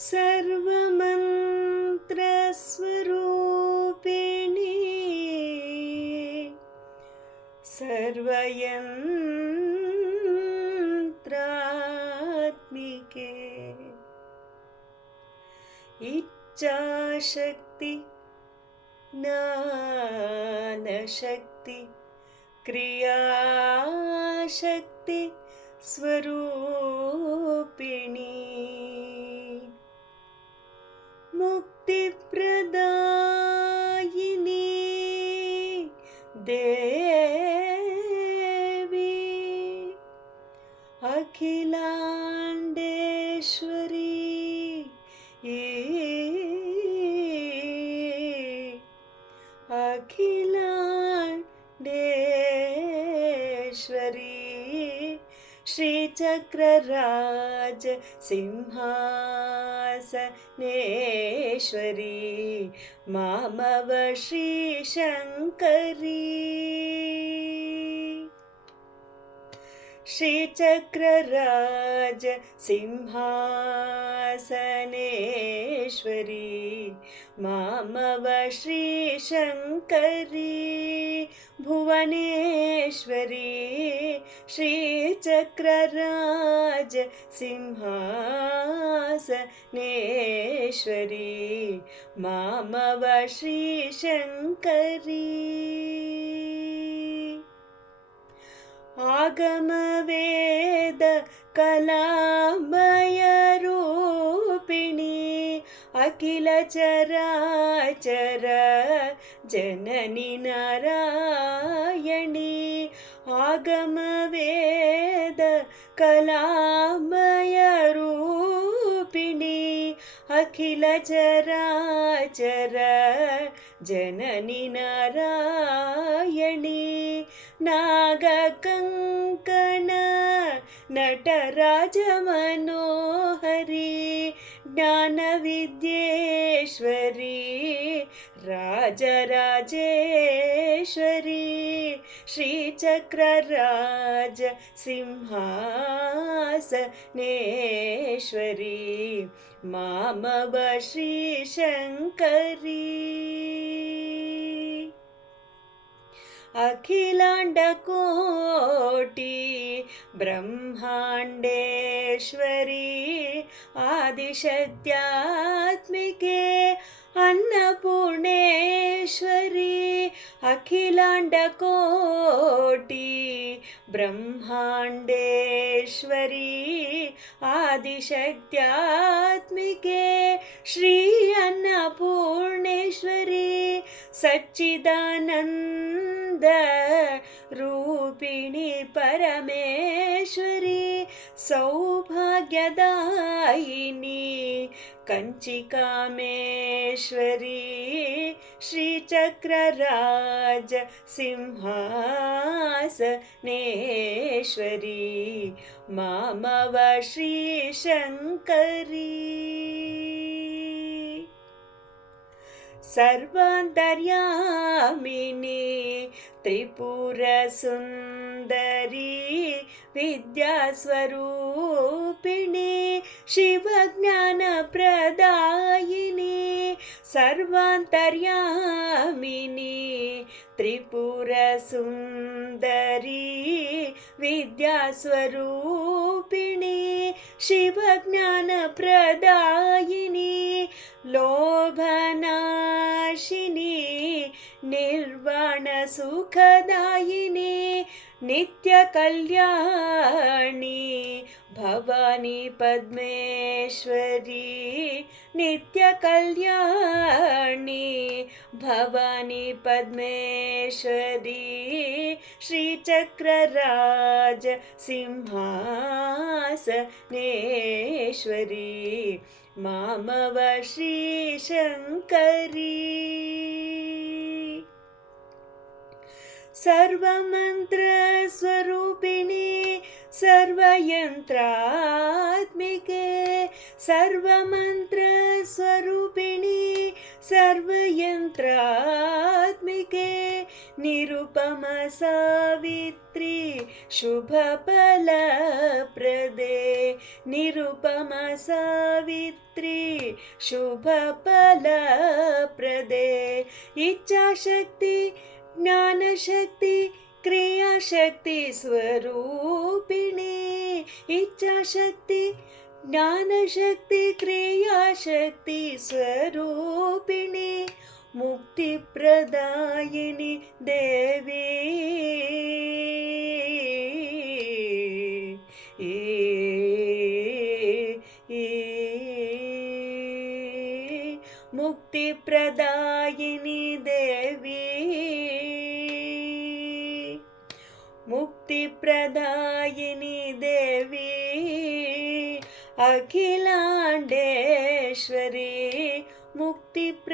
सर्वमन्त्रस्वरूपिणी सर्वयन्त्रात्मिके इच्छाशक्ति ज्ञानशक्ति क्रियाशक्ति स्वरूपिणी मुक्तिप्रदायिनी देवी अखिलाण्डेश्वरी अखिलाण्डेश्वरी श्रीचक्रराज सिंहासनेश्वरी मामव श्रीशङ्करी श्रीचक्रराज सिंहासनेश्वरी मामव श्रीशङ्करी भुवनेश्वरी श्रीचक्रराज सिंहासनेश्वरी मामव श्रीशङ्करी आगमवेद कलामयरूपिणी अखिलचराचर जननी नारायणी आगमवेद कलामयरूपिणी अखिलचराचर जननी नारायणी नागकङ्कण नटराजमनोहरी ज्ञानविद्येश्वरी राजराजेश्वरी श्रीचक्रराज सिंहासनेश्वरी मामव श्रीशङ्करी अखिलाण्डकोटि ब्रह्माण्डेश्वरी आदिशक्त्यात्मिके अन्नपूर्णेश्वरी अखिलाण्डकोटि ब्रह्माण्डेश्वरी आदिशक्त्यात्मिके श्री अन्नपूर्णेश्वरी सच्चिदानन्द रूपिणी परमेश्वरी सौभाग्यदायिनी कंचिकामेश्वरी श्रीचक्रराज सिंहासनेश्वरी मामव श्रीशङ्करी सर्वान्तर्यामिनी त्रिपुरसुन्दरी विद्यास्वरूपिणी शिवज्ञानप्रदायिनी सर्वान्तर्यामिनी त्रिपुरसुन्दरी विद्यास्वरूपिणी शिवज्ञानप्रदायिनी लोभनाशिनी निर्वाणसुखदायिनी नित्यकल्याणी भवानी पद्मेश्वरी नित्यकल्याणी भवानी पद्मेश्वरी श्रीचक्रराज सिंहासनेश्वरी मामव श्रीशङ्करी सर्वमन्त्रस्वरूपिणी सर्वयन्त्रात्मिके सर्वमन्त्रस्वरूपिणी सर्वयन्त्रात्मिके ನಿರುಪಮ ಸಾವಿತ್ರಿ ಶುಭ ಫಲಪ್ರದೆ ನಿರುಪಮ ಸಾವಿತ್ರಿ ಶುಭ ಫಲಪ್ರದೆ ಇಚ್ಛಾಶಕ್ತಿ ಜ್ಞಾನಶಕ್ತಿ ಕ್ರಿಯಾಶಕ್ತಿ ಸ್ವರೂಪಿಣಿ ಇಚ್ಛಾಶಕ್ತಿ ಜ್ಞಾನಶಕ್ತಿ ಕ್ರಿಯಾಶಕ್ತಿ ಸ್ವರೂಪಿಣಿ ಮುಕ್ತಿಪ್ರದಾಯಿನಿ ದೇವಿ ಮುಕ್ತಿಪ್ರದಾಯಿನಿ ದೇವಿ ಮುಕ್ತಿಪ್ರದಾಯಿನಿ ದೇವಿ ಅಖಿಲಾಂಡೇಶ್ವರಿ ಮುಕ್ತಿಪ್ರದಾಯಿನಿ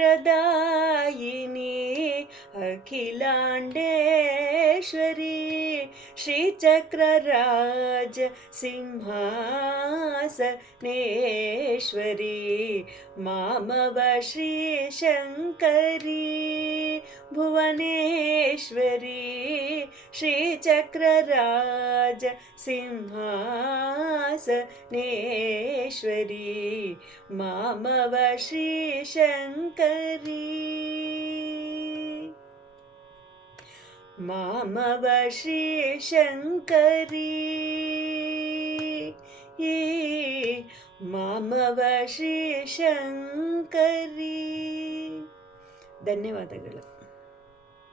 ಅಖಿಲಾಂಡೇಶ್ವರಿ ಶ್ರೀಚಕ್ರರಾಜ ಸಿಂಹಾಸನೇಶ್ವರಿ ಮಾಮವ ಶ್ರೀಶಂಕರಿ ಭುವನೇಶ್ವರಿ ಶ್ರೀಚಕ್ರರಾಜ ಸಿಂಹಾಸನೇಶ್ವರಿ ಮಾಮವ ಶ್ರೀಶಂಕರಿ ಮಾಮವ ಶ್ರೀಶಂಕರಿ ಮಾಮವ ಶ್ರೀಶಂಕರಿ ಧನ್ಯವಾದಗಳು.